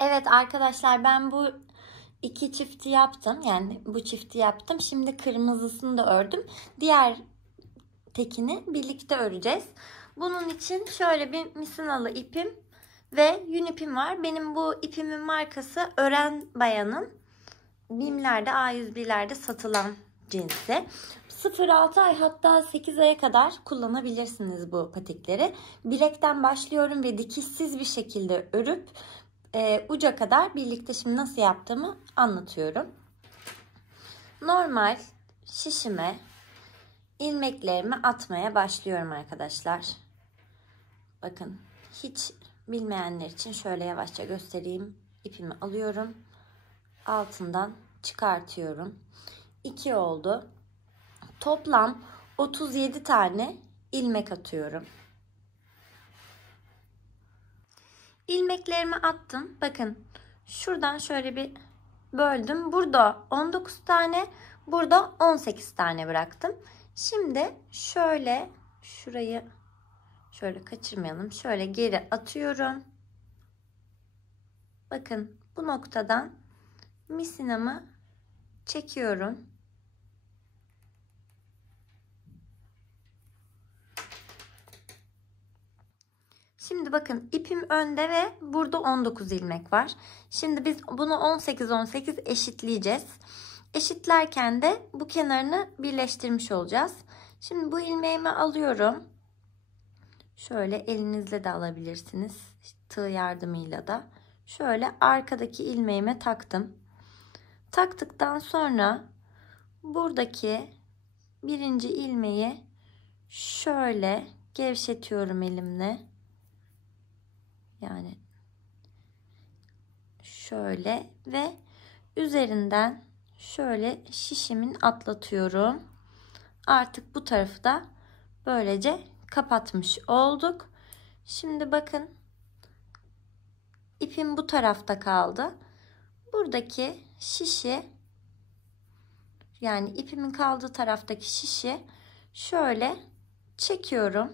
Evet arkadaşlar, ben bu iki çifti yaptım. Yani bu çifti yaptım. Şimdi kırmızısını da ördüm. Diğer tekini birlikte öreceğiz. Bunun için şöyle bir misinalı ipim ve yün ipim var. Benim bu ipimin markası Ören Bayan'ın BİM'lerde, A101'lerde satılan cinsi. 0-6 ay, hatta 8 aya kadar kullanabilirsiniz bu patikleri. Bilekten başlıyorum ve dikişsiz bir şekilde örüp uca kadar birlikte şimdi nasıl yaptığımı anlatıyorum. Normal şişime ilmeklerimi atmaya başlıyorum arkadaşlar. Bakın, hiç bilmeyenler için şöyle yavaşça göstereyim. İpimi alıyorum. Altından çıkartıyorum. 2 oldu. Toplam 37 tane ilmek atıyorum. İlmeklerimi attım. Bakın, şuradan şöyle bir böldüm. Burada 19 tane, burada 18 tane bıraktım. Şimdi şöyle şurayı şöyle kaçırmayalım. Şöyle geri atıyorum. Bakın, bu noktadan misinamı çekiyorum. Şimdi bakın, ipim önde ve burada 19 ilmek var. Şimdi biz bunu 18-18 eşitleyeceğiz. Eşitlerken de bu kenarını birleştirmiş olacağız. Şimdi bu ilmeğimi alıyorum. Şöyle elinizle de alabilirsiniz. Tığ yardımıyla da. Şöyle arkadaki ilmeğime taktım. Taktıktan sonra buradaki birinci ilmeği şöyle gevşetiyorum elimle. Yani şöyle ve üzerinden şöyle şişimin atlatıyorum. Artık bu tarafı da böylece kapatmış olduk. Şimdi bakın, ipim bu tarafta kaldı. Buradaki şişi, yani ipimin kaldığı taraftaki şişi şöyle çekiyorum.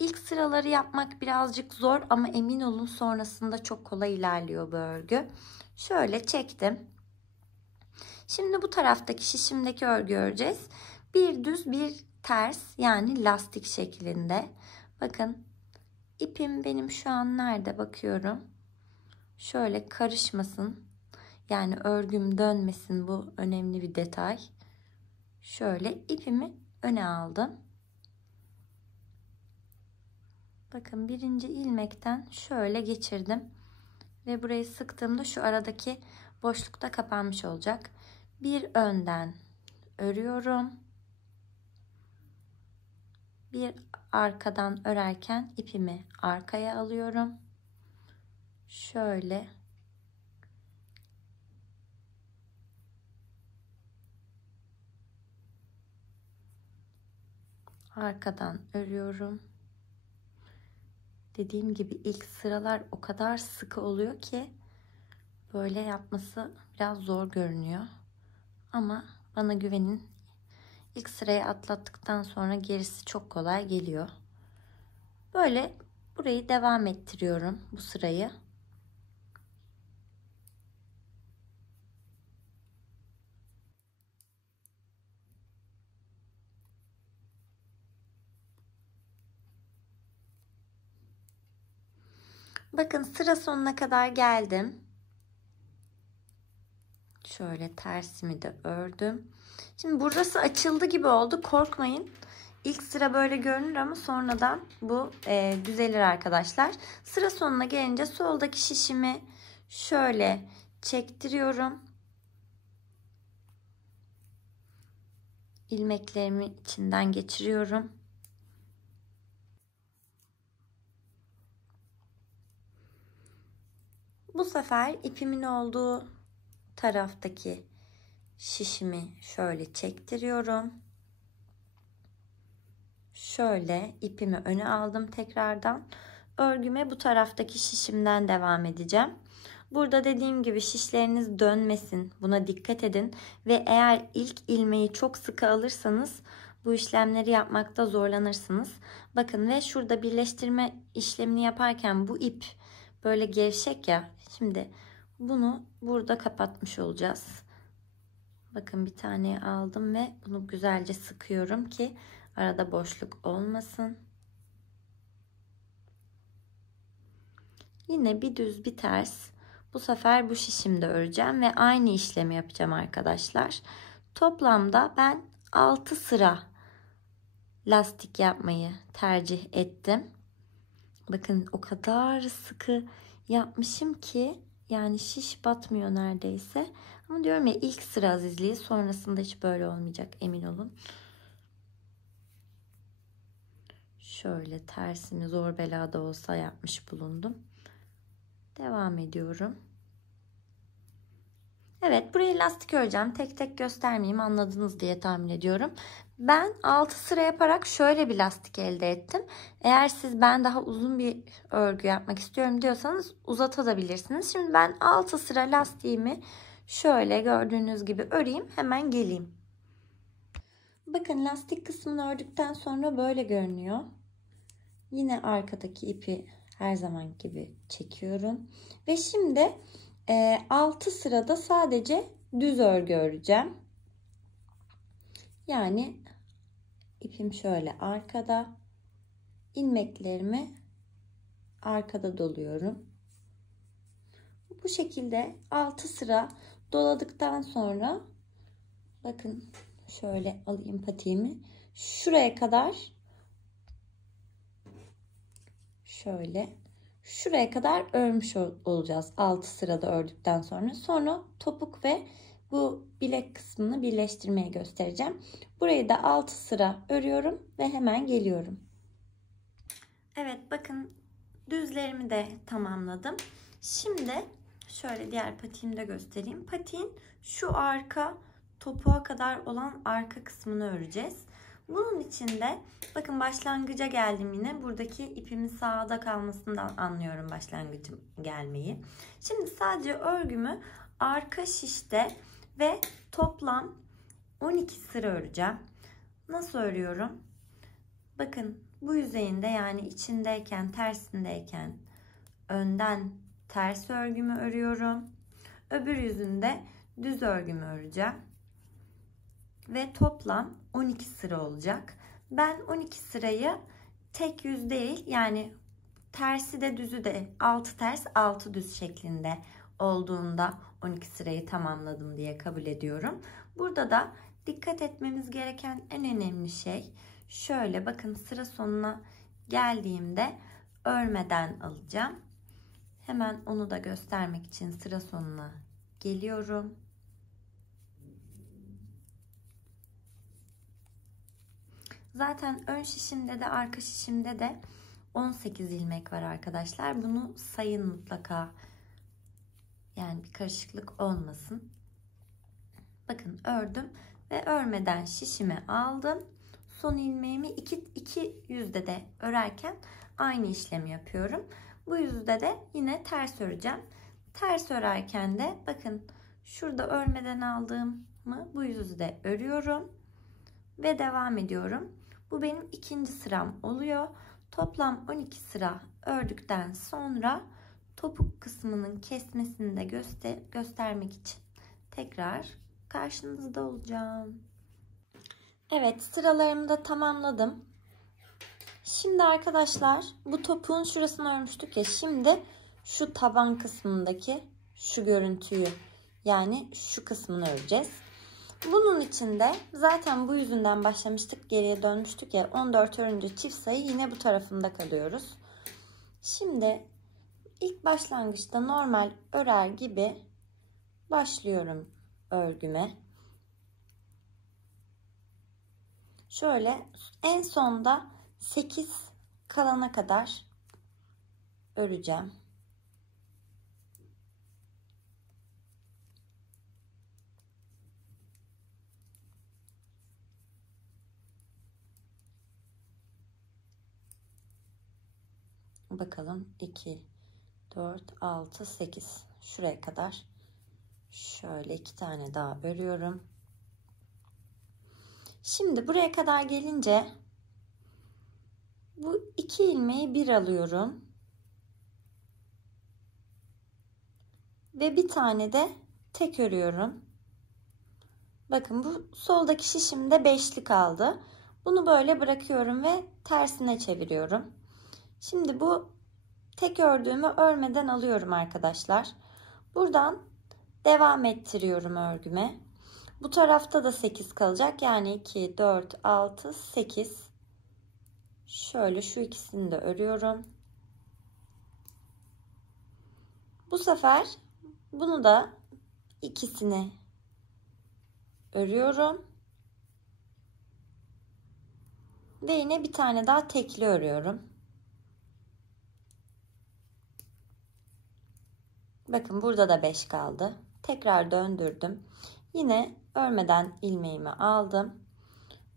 İlk sıraları yapmak birazcık zor ama emin olun sonrasında çok kolay ilerliyor bu örgü. Şöyle çektim. Şimdi bu taraftaki şişimdeki örgü öreceğiz. Bir düz bir ters, yani lastik şeklinde. Bakın, ipim benim şu an nerede bakıyorum. Şöyle karışmasın. Yani örgüm dönmesin, bu önemli bir detay. Şöyle ipimi öne aldım. Bakın, birinci ilmekten şöyle geçirdim. Ve burayı sıktığımda şu aradaki boşlukta kapanmış olacak. Bir önden örüyorum. Bir arkadan örerken ipimi arkaya alıyorum. Şöyle arkadan örüyorum. Dediğim gibi ilk sıralar o kadar sıkı oluyor ki böyle yapması biraz zor görünüyor. Ama bana güvenin, ilk sırayı atlattıktan sonra gerisi çok kolay geliyor. Böyle burayı devam ettiriyorum, bu sırayı. Bakın, sıra sonuna kadar geldim. Şöyle tersimi de ördüm. Şimdi burası açıldı gibi oldu. Korkmayın. İlk sıra böyle görünür ama sonradan bu düzelir arkadaşlar. Sıra sonuna gelince soldaki şişimi şöyle çektiriyorum. İlmeklerimi içinden geçiriyorum. Bu sefer ipimin olduğu taraftaki şişimi şöyle çektiriyorum. Şöyle ipimi öne aldım tekrardan. Örgüme bu taraftaki şişimden devam edeceğim. Burada dediğim gibi şişleriniz dönmesin. Buna dikkat edin. Ve eğer ilk ilmeği çok sıkı alırsanız bu işlemleri yapmakta zorlanırsınız. Bakın ve şurada birleştirme işlemini yaparken bu ip böyle gevşek ya. Şimdi bunu burada kapatmış olacağız. Bakın bir tane aldım ve bunu güzelce sıkıyorum ki arada boşluk olmasın. Yine bir düz bir ters. Bu sefer bu şişimde öreceğim ve aynı işlemi yapacağım arkadaşlar. Toplamda ben 6 sıra lastik yapmayı tercih ettim. Bakın o kadar sıkı yapmışım ki yani şiş batmıyor neredeyse. Ama diyorum ya, ilk sıra azizliği, sonrasında hiç böyle olmayacak, emin olun. Şöyle tersini zor belada olsa yapmış bulundum. Devam ediyorum. Evet, burayı lastik öreceğim. Tek tek göstermeyeyim, anladınız diye tahmin ediyorum. Ben 6 sıra yaparak şöyle bir lastik elde ettim. Eğer siz ben daha uzun bir örgü yapmak istiyorum diyorsanız uzatabilirsiniz. Şimdi ben 6 sıra lastiğimi şöyle gördüğünüz gibi öreyim, hemen geleyim. Bakın lastik kısmını ördükten sonra böyle görünüyor. Yine arkadaki ipi her zaman gibi çekiyorum. Ve şimdi 6 sırada sadece düz örgü öreceğim. Yani ipim şöyle arkada, ilmeklerimi arkada doluyorum. Bu şekilde 6 sıra doladıktan sonra bakın şöyle alayım patiğimi. Şuraya kadar şuraya kadar örmüş olacağız 6 sırada ördükten sonra. Sonra topuk ve bu bilek kısmını birleştirmeye göstereceğim. Burayı da 6 sıra örüyorum ve hemen geliyorum. Evet, bakın düzlerimi de tamamladım. Şimdi şöyle diğer patiğimi de göstereyim. Patiğin şu arka topuğa kadar olan arka kısmını öreceğiz. Bunun için de bakın başlangıca geldim yine. Buradaki ipimin sağda kalmasından anlıyorum başlangıcım gelmeyi. Şimdi sadece örgümü arka şişte ve toplam 12 sıra öreceğim. Nasıl örüyorum? Bakın bu yüzeyinde, yani içindeyken, tersindeyken önden ters örgümü örüyorum. Öbür yüzünde düz örgümü öreceğim. Ve toplam 12 sıra olacak. Ben 12 sırayı tek yüz değil, yani tersi de düzü de 6 ters 6 düz şeklinde olduğunda 12 sırayı tamamladım diye kabul ediyorum. Burada da dikkat etmemiz gereken en önemli şey şöyle, bakın sıra sonuna geldiğimde örmeden alacağım. Hemen onu da göstermek için sıra sonuna geliyorum. Zaten ön şişimde de arka şişimde de 18 ilmek var arkadaşlar. Bunu sayın mutlaka. Yani bir karışıklık olmasın. Bakın ördüm ve örmeden şişimi aldım. Son ilmeğimi iki yüzde de örerken aynı işlemi yapıyorum. Bu yüzde de yine ters öreceğim. Ters örerken de bakın şurada örmeden aldığımı bu yüzde örüyorum ve devam ediyorum. Bu benim ikinci sıram oluyor. Toplam 12 sıra ördükten sonra topuk kısmının kesmesini de göstermek için tekrar karşınızda olacağım. Evet, sıralarımı da tamamladım. Şimdi arkadaşlar bu topuğun şurasını örmüştük ya. Şimdi şu taban kısmındaki şu görüntüyü, yani şu kısmını öreceğiz. Bunun için de zaten bu yüzünden başlamıştık, geriye dönmüştük ya, 14 örünce çift sayı yine bu tarafında kalıyoruz. Şimdi ilk başlangıçta normal örer gibi başlıyorum örgüme. Şöyle en sonda 8 kalana kadar öreceğim. Bakalım 2, 4, 6, 8 şuraya kadar. Şöyle 2 tane daha örüyorum. Şimdi buraya kadar gelince bu 2 ilmeği bir alıyorum. Ve bir tane de tek örüyorum. Bakın bu soldaki şişimde beşli kaldı. Bunu böyle bırakıyorum ve tersine çeviriyorum. Şimdi bu tek ördüğümü örmeden alıyorum arkadaşlar. Buradan devam ettiriyorum örgüme. Bu tarafta da 8 kalacak. Yani 2, 4, 6, 8. Şöyle şu ikisini de örüyorum. Bu sefer bunu da ikisini örüyorum. Ve yine bir tane daha tekli örüyorum. Bakın burada da 5 kaldı. Tekrar döndürdüm. Yine örmeden ilmeğimi aldım.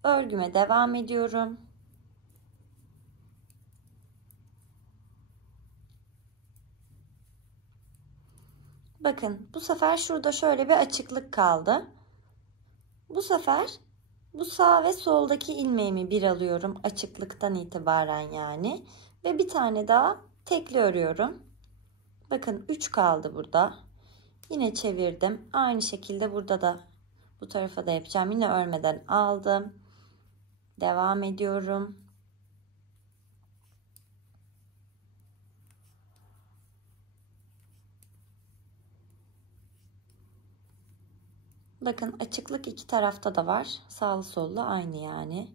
Örgüme devam ediyorum. Bakın bu sefer şurada şöyle bir açıklık kaldı. Bu sefer bu sağ ve soldaki ilmeğimi bir alıyorum açıklıktan itibaren yani. Ve bir tane daha tekli örüyorum. Bakın 3 kaldı burada. Yine çevirdim. Aynı şekilde burada da bu tarafa da yapacağım. Yine örmeden aldım. Devam ediyorum. Bakın açıklık iki tarafta da var. Sağlı sollu aynı yani.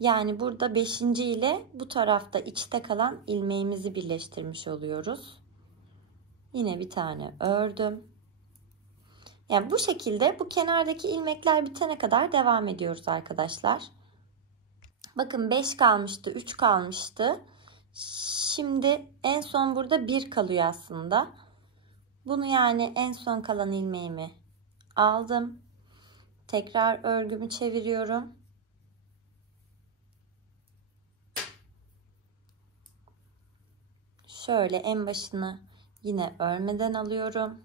Yani burada 5. ile bu tarafta içte kalan ilmeğimizi birleştirmiş oluyoruz. Yine bir tane ördüm. Yani bu şekilde bu kenardaki ilmekler bitene kadar devam ediyoruz arkadaşlar. Bakın 5 kalmıştı, 3 kalmıştı. Şimdi en son burada 1 kalıyor aslında. Bunu yani en son kalan ilmeğimi aldım. Tekrar örgümü çeviriyorum. Şöyle en başını yine örmeden alıyorum.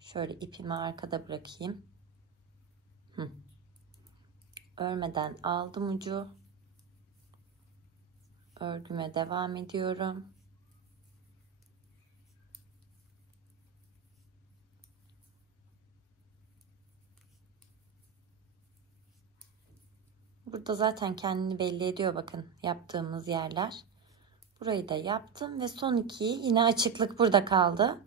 Şöyle ipimi arkada bırakayım. Örmeden aldım ucu. Örgüme devam ediyorum. Burada zaten kendini belli ediyor bakın yaptığımız yerler. Burayı da yaptım ve son ikiyi yine açıklık burada kaldı.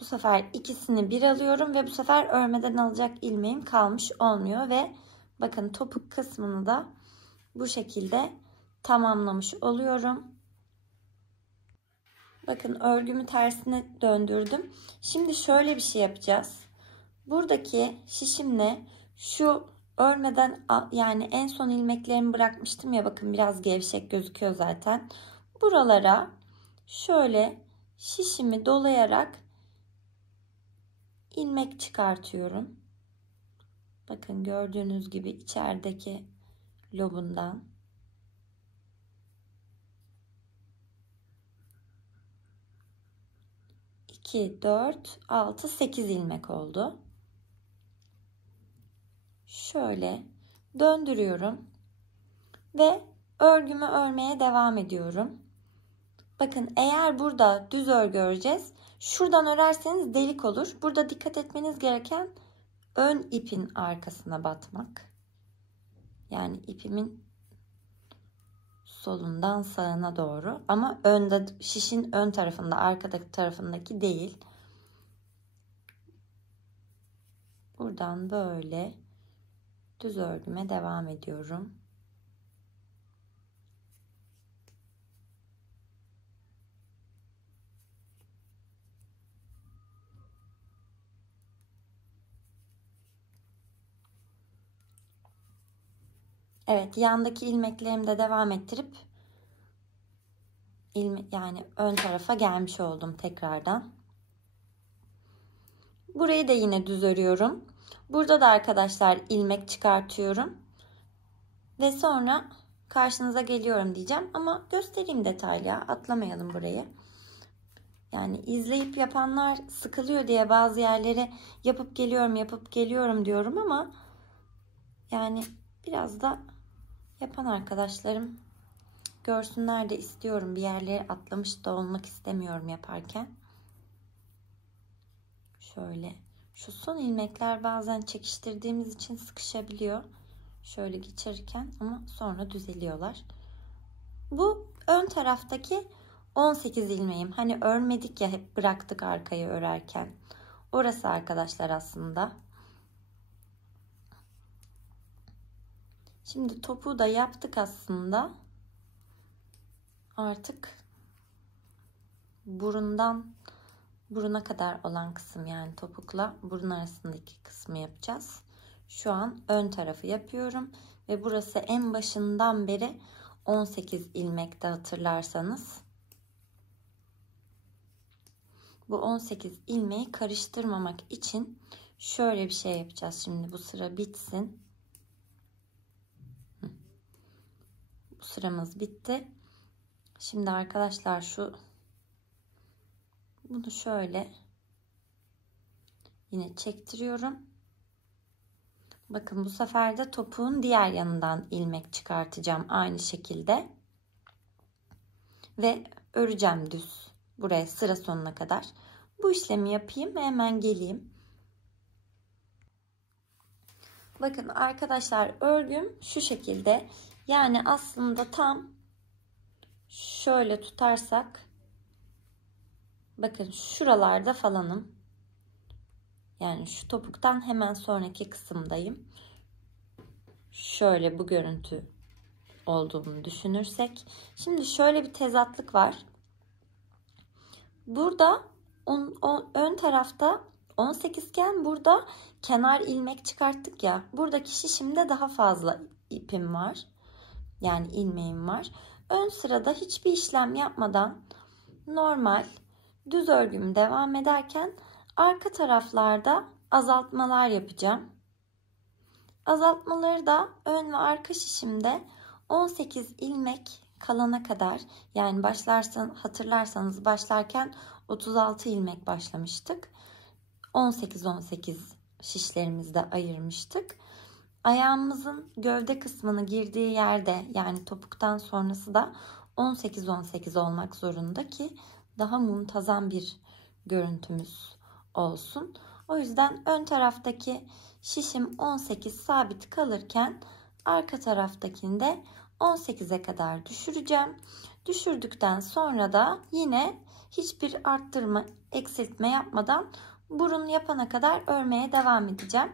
Bu sefer ikisini bir alıyorum ve bu sefer örmeden alacak ilmeğim kalmış olmuyor ve bakın topuk kısmını da bu şekilde tamamlamış oluyorum. Bakın örgümü tersine döndürdüm. Şimdi şöyle bir şey yapacağız. Buradaki şişimle şu örmeden yani en son ilmeklerimi bırakmıştım ya bakın biraz gevşek gözüküyor zaten. Buralara şöyle şişimi dolayarak ilmek çıkartıyorum. Bakın gördüğünüz gibi içerideki lobundan. 2, 4, 6, 8 ilmek oldu. Şöyle döndürüyorum ve örgümü örmeye devam ediyorum. Bakın eğer burada düz örgü öreceğiz. Şuradan örerseniz delik olur. Burada dikkat etmeniz gereken ön ipin arkasına batmak. Yani ipimin solundan sağına doğru. Ama önde, şişin ön tarafında, arkadaki tarafındaki değil. Buradan böyle düz örgüme devam ediyorum. Evet, yandaki ilmeklerimi de devam ettirip yani ön tarafa gelmiş oldum tekrardan. Burayı da yine düz örüyorum. Burada da arkadaşlar ilmek çıkartıyorum. Ve sonra karşınıza geliyorum diyeceğim ama göstereyim detaylı ya, atlamayalım burayı. Yani izleyip yapanlar sıkılıyor diye bazı yerlere yapıp geliyorum diyorum ama yani biraz da yapan arkadaşlarım görsünler de istiyorum. Bir yerlere atlamış da olmak istemiyorum yaparken. Şöyle. Şu son ilmekler bazen çekiştirdiğimiz için sıkışabiliyor. Şöyle geçirirken ama sonra düzeliyorlar. Bu ön taraftaki 18 ilmeğim. Hani örmedik ya, hep bıraktık arkayı örerken. Orası arkadaşlar aslında. Şimdi topuğu da yaptık aslında. Artık burundan buruna kadar olan kısım, yani topukla burun arasındaki kısmı yapacağız. Şu an ön tarafı yapıyorum ve burası en başından beri 18 ilmekte, hatırlarsanız. Bu 18 ilmeği karıştırmamak için şöyle bir şey yapacağız. Şimdi bu sıra bitsin. Bu sıramız bitti. Şimdi arkadaşlar bunu şöyle yine çektiriyorum. Bakın bu sefer de topuğun diğer yanından ilmek çıkartacağım aynı şekilde. Ve öreceğim düz. Buraya sıra sonuna kadar. Bu işlemi yapayım ve hemen geleyim. Bakın arkadaşlar, örgüm şu şekilde. Yani aslında tam şöyle tutarsak, bakın şuralarda falanım. Yani şu topuktan hemen sonraki kısımdayım. Şöyle bu görüntü olduğunu düşünürsek. Şimdi şöyle bir tezatlık var. Burada ön tarafta 18 iken burada kenar ilmek çıkarttık ya. Buradaki şişimde daha fazla ipim var. Yani ilmeğim var. Ön sırada hiçbir işlem yapmadan normal düz örgüm devam ederken arka taraflarda azaltmalar yapacağım. Azaltmaları da ön ve arka şişimde 18 ilmek kalana kadar, yani hatırlarsanız başlarken 36 ilmek başlamıştık. 18 şişlerimizde ayırmıştık. Ayağımızın gövde kısmını girdiği yerde, yani topuktan sonrası da 18 olmak zorunda ki daha muntazam bir görüntümüz olsun. O yüzden ön taraftaki şişim 18 sabit kalırken arka taraftakinde 18'e kadar düşüreceğim. Düşürdükten sonra da yine hiçbir arttırma, eksiltme yapmadan burun yapana kadar örmeye devam edeceğim.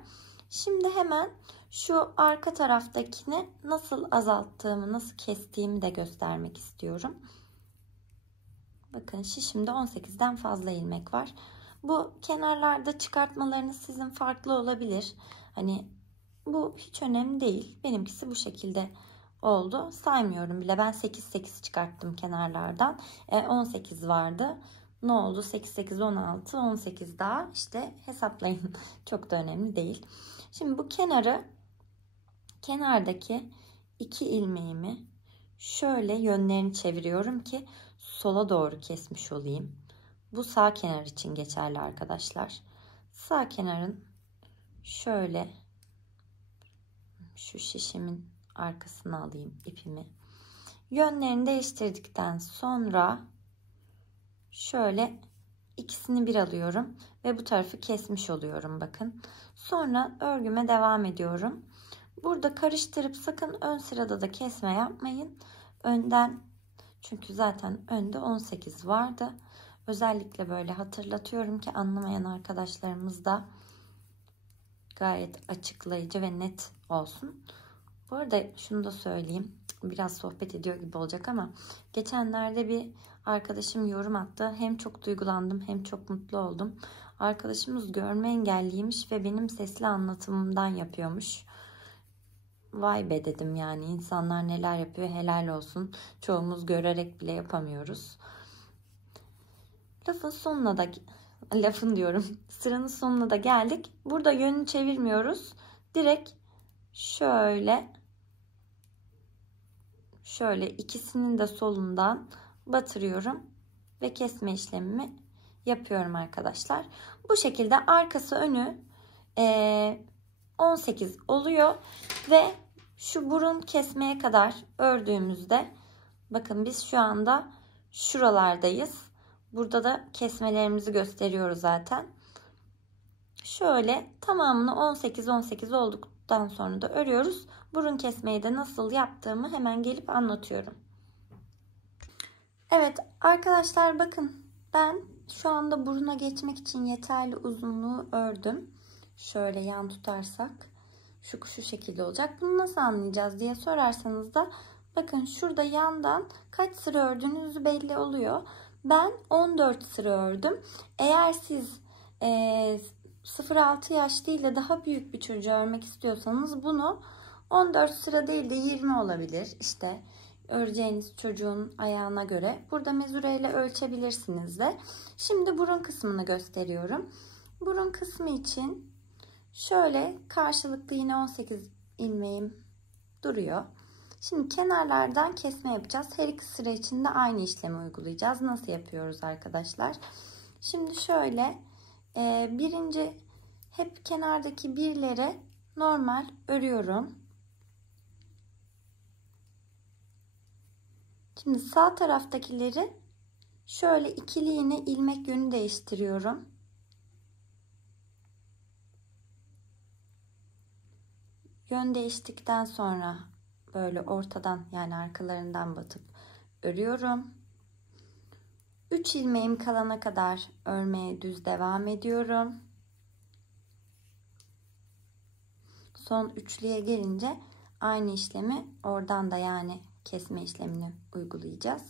Şimdi hemen şu arka taraftakini nasıl azalttığımı, nasıl kestiğimi de göstermek istiyorum. Bakın şişimde 18'den fazla ilmek var. Bu kenarlarda çıkartmalarınız sizin farklı olabilir. Hani bu hiç önemli değil. Benimkisi bu şekilde oldu. Saymıyorum bile. Ben 8 çıkarttım kenarlardan. 18 vardı. Ne oldu? 8, 16, 18 daha. İşte hesaplayın. Çok da önemli değil. Şimdi bu kenardaki 2 ilmeğimi şöyle yönlerini çeviriyorum ki sola doğru kesmiş olayım. Bu sağ kenar için geçerli arkadaşlar. Sağ kenarın şöyle şu şişimin arkasına alayım ipimi. Yönlerini değiştirdikten sonra şöyle ikisini bir alıyorum ve bu tarafı kesmiş oluyorum, bakın. Sonra örgüme devam ediyorum. Burada karıştırıp sakın ön sırada da kesme yapmayın. Önden, çünkü zaten önde 18 vardı. Özellikle böyle hatırlatıyorum ki anlamayan arkadaşlarımız da gayet açıklayıcı ve net olsun. Bu arada şunu da söyleyeyim. Biraz sohbet ediyor gibi olacak ama geçenlerde bir arkadaşım yorum attı. Hem çok duygulandım hem çok mutlu oldum. Arkadaşımız görme engelliymiş ve benim sesli anlatımımdan yapıyormuş. Vay be dedim, yani insanlar neler yapıyor, helal olsun. Çoğumuz görerek bile yapamıyoruz. Sıranın sonuna da geldik. Burada yönünü çevirmiyoruz. Direkt şöyle ikisinin de solundan batırıyorum ve kesme işlemimi yapıyorum arkadaşlar. Bu şekilde arkası önü 18 oluyor ve şu burun kesmeye kadar ördüğümüzde bakın biz şu anda şuralardayız. Burada da kesmelerimizi gösteriyoruz zaten. Şöyle tamamını 18 olduktan sonra da örüyoruz. Burun kesmeyi de nasıl yaptığımı hemen gelip anlatıyorum. Evet arkadaşlar bakın ben şu anda buruna geçmek için yeterli uzunluğu ördüm. Şöyle yan tutarsak şu şekilde olacak. Bunu nasıl anlayacağız diye sorarsanız da bakın şurada yandan kaç sıra ördüğünüz belli oluyor. Ben 14 sıra ördüm. Eğer siz 0-6 yaş değil de daha büyük bir çocuğu örmek istiyorsanız bunu 14 sıra değil de 20 olabilir. İşte öreceğiniz çocuğun ayağına göre. Burada mezureyle ölçebilirsiniz de. Şimdi burun kısmını gösteriyorum. Burun kısmı için şöyle karşılıklı yine 18 ilmeğim duruyor. Şimdi kenarlardan kesme yapacağız. Her iki sıra için de aynı işlemi uygulayacağız. Nasıl yapıyoruz arkadaşlar? Şimdi şöyle birinci hep kenardaki birleri normal örüyorum. Şimdi sağ taraftakileri şöyle ikili iğne ilmek yönü değiştiriyorum. Yön değiştikten sonra böyle ortadan yani arkalarından batıp örüyorum. 3 ilmeğim kalana kadar örmeye düz devam ediyorum. Son üçlüye gelince aynı işlemi oradan da yani kesme işlemini uygulayacağız.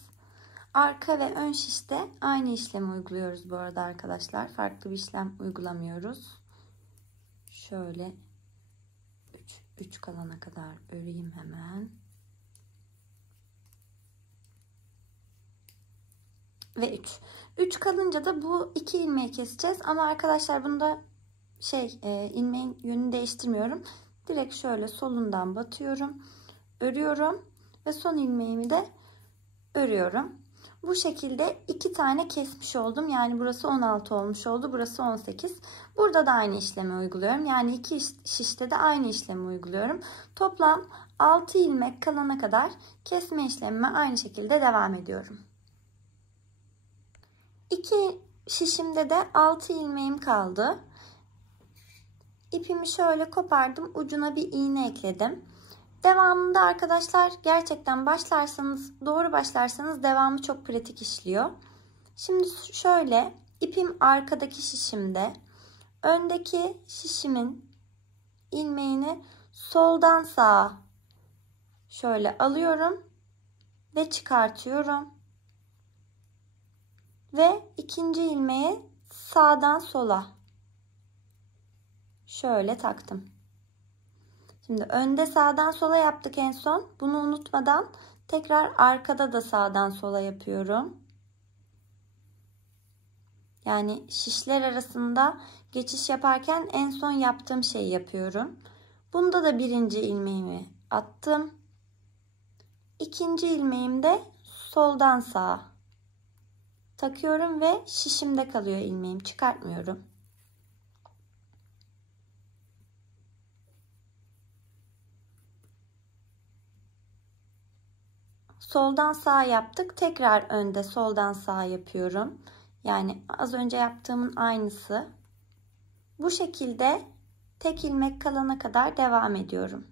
Arka ve ön şişte aynı işlemi uyguluyoruz bu arada arkadaşlar. Farklı bir işlem uygulamıyoruz. Şöyle 3 kalana kadar öreyim hemen. Ve 3 kalınca da bu 2 ilmeği keseceğiz. Ama arkadaşlar bunda ilmeğin yönünü değiştirmiyorum. Direkt şöyle solundan batıyorum. Örüyorum. Ve son ilmeğimi de örüyorum. Bu şekilde 2 tane kesmiş oldum. Yani burası 16 olmuş oldu. Burası 18. Burada da aynı işlemi uyguluyorum. Yani 2 şişte de aynı işlemi uyguluyorum. Toplam 6 ilmek kalana kadar kesme işlemime aynı şekilde devam ediyorum. 2 şişimde de 6 ilmeğim kaldı. İpimi şöyle kopardım. Ucuna bir iğne ekledim. Devamında arkadaşlar gerçekten doğru başlarsanız devamı çok pratik işliyor. Şimdi şöyle ipim arkadaki şişimde. Öndeki şişimin ilmeğini soldan sağa şöyle alıyorum ve çıkartıyorum. Ve ikinci ilmeği sağdan sola şöyle taktım. Şimdi önde sağdan sola yaptık en son. Bunu unutmadan tekrar arkada da sağdan sola yapıyorum. Yani şişler arasında geçiş yaparken en son yaptığım şeyi yapıyorum. Bunda da birinci ilmeğimi attım. İkinci ilmeğimi de soldan sağa takıyorum ve şişimde kalıyor ilmeğim. Çıkartmıyorum. Soldan sağa yaptık. Tekrar önde soldan sağa yapıyorum. Yani az önce yaptığımın aynısı. Bu şekilde tek ilmek kalana kadar devam ediyorum.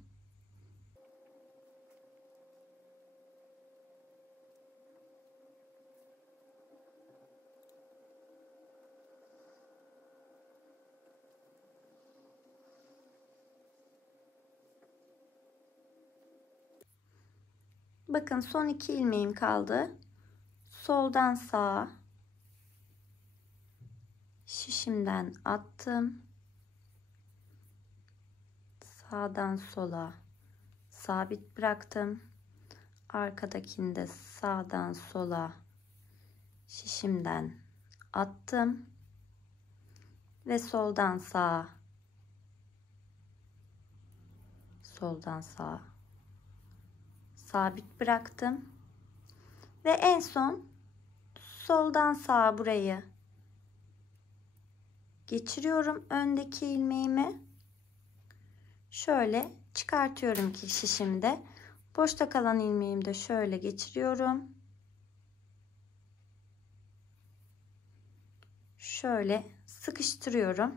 Bakın son 2 ilmeğim kaldı. Soldan sağa şişimden attım. Sağdan sola sabit bıraktım. Arkadakini de sağdan sola şişimden attım. Ve soldan sağa sabit bıraktım. Ve en son soldan sağa burayı geçiriyorum öndeki ilmeğimi. Şöyle çıkartıyorum ki şişimde. Boşta kalan ilmeğimi de şöyle geçiriyorum. Şöyle sıkıştırıyorum.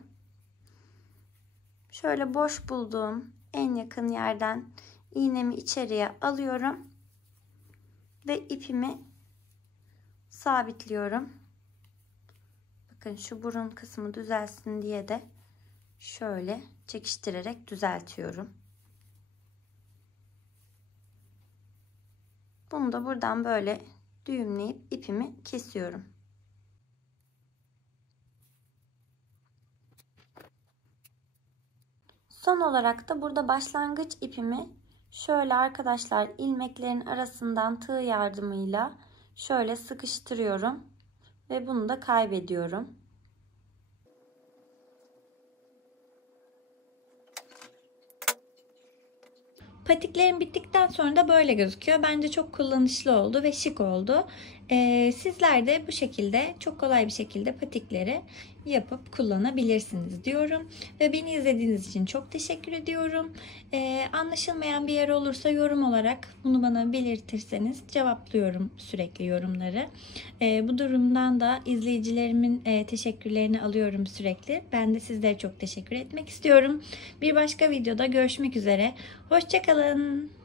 Şöyle boş bulduğum en yakın yerden iğnemi içeriye alıyorum ve ipimi sabitliyorum. Bakın şu burun kısmı düzelsin diye de şöyle çekiştirerek düzeltiyorum. Bunu da buradan böyle düğümleyip ipimi kesiyorum. Son olarak da burada başlangıç ipimi şöyle arkadaşlar ilmeklerin arasından tığ yardımıyla şöyle sıkıştırıyorum ve bunu da kaybediyorum. Patiklerim bittikten sonra da böyle gözüküyor. Bence çok kullanışlı oldu ve şık oldu. Sizler de bu şekilde çok kolay bir şekilde patikleri yapıp kullanabilirsiniz diyorum. Ve beni izlediğiniz için çok teşekkür ediyorum. Anlaşılmayan bir yer olursa yorum olarak bunu bana belirtirseniz cevaplıyorum sürekli yorumları. Bu durumdan da izleyicilerimin teşekkürlerini alıyorum sürekli. Ben de sizlere çok teşekkür etmek istiyorum. Bir başka videoda görüşmek üzere. Hoşça kalın.